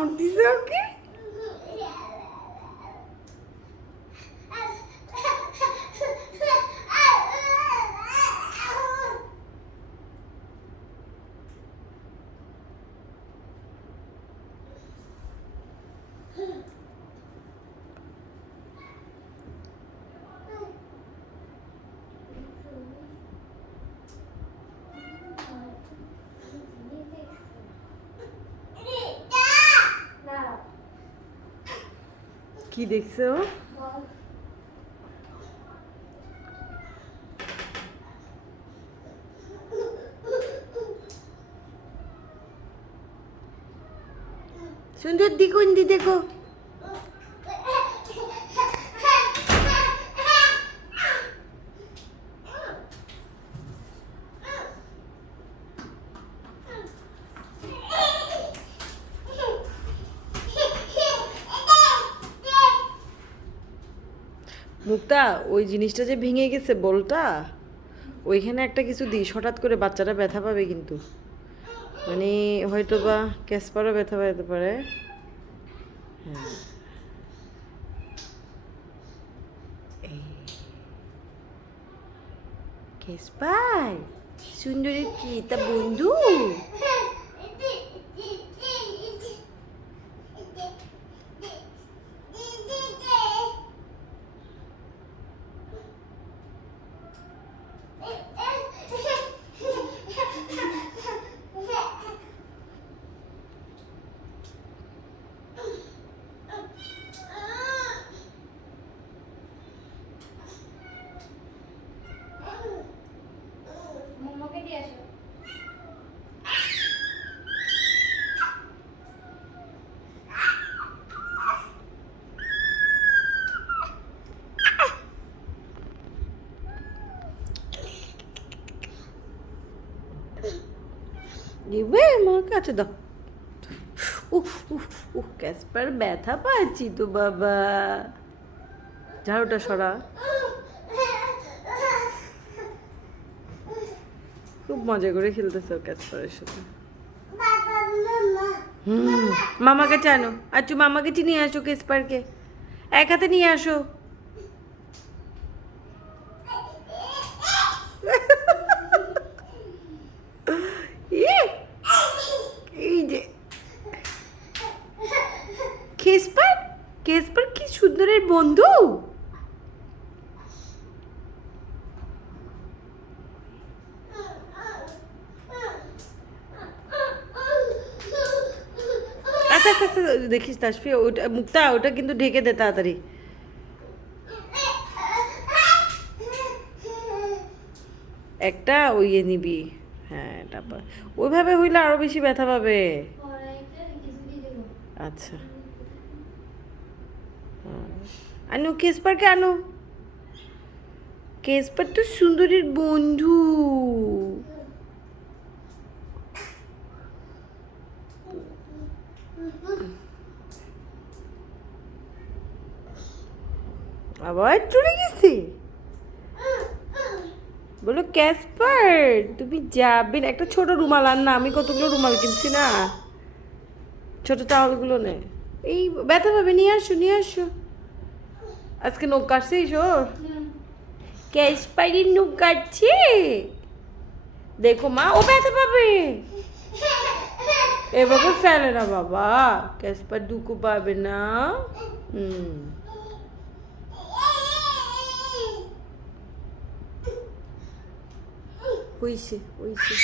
কামড় দিছে ওকে। কি দেখছো? সুন্দর দিকুন্দি দেখো। মুক্তা, ওই জিনিসটা যে ভেঙে গেছে বলটা, ওইখানে একটা কিছু দিস, হঠাৎ করে বাচ্চাটা ব্যথা পাবে কিন্তু, মানে হয়তো বা ক্যাসপারও ব্যথা পেতে পারে। হ্যাঁ, ক্যাসপার সুন্দরী কি তা বন্ধু? দিবে আমার কাছে দাও। উফ উফ উফ, ক্যাসপার ব্যথা পাচ্ছি তো বাবা। ঝাড়ুটা সরা। খুব মজা করে খেলতেছে ক্যাসপারের সাথে। মামা কাছে আনো, আচ্ছু মামা কাছে নিয়ে আসো ক্যাসপারকে, এক হাতে নিয়ে আসো। এই যে ক্যাসপার, ক্যাসপার কি সুন্দরের বন্ধু। আচ্ছা আচ্ছা আচ্ছা, দেখিস তাসফি, ওটা মুক্তা, ওটা কিন্তু ঢেকে দে তাড়াতাড়ি। একটা ওইয়ে নিবি। হ্যাঁ, তারপর ওইভাবে হইলে আরো বেশি ব্যথা পাবে। আচ্ছা, আনো কেসপারকে আনো। কেসপার তো সুন্দরীর বন্ধু। আবার চলে গেছে। বলো ক্যাসপার তুমি যাবে না, একটা ছোট রুমাল আন না, আমি কতগুলো রুমাল কিনছি না, ছোট টাওয়ালগুলো নে। এই ব্যথা পাবে, নিয়ে আসো নিয়ে আসো। আজকে নখ কাটছিস ওর? ক্যাসপারের নখ কাটছে, দেখো মা, ও ব্যথা পাবে। এভাবে ফেলে না বাবা, ক্যাসপার দুঃখ পাবে না। হইছে হইছে।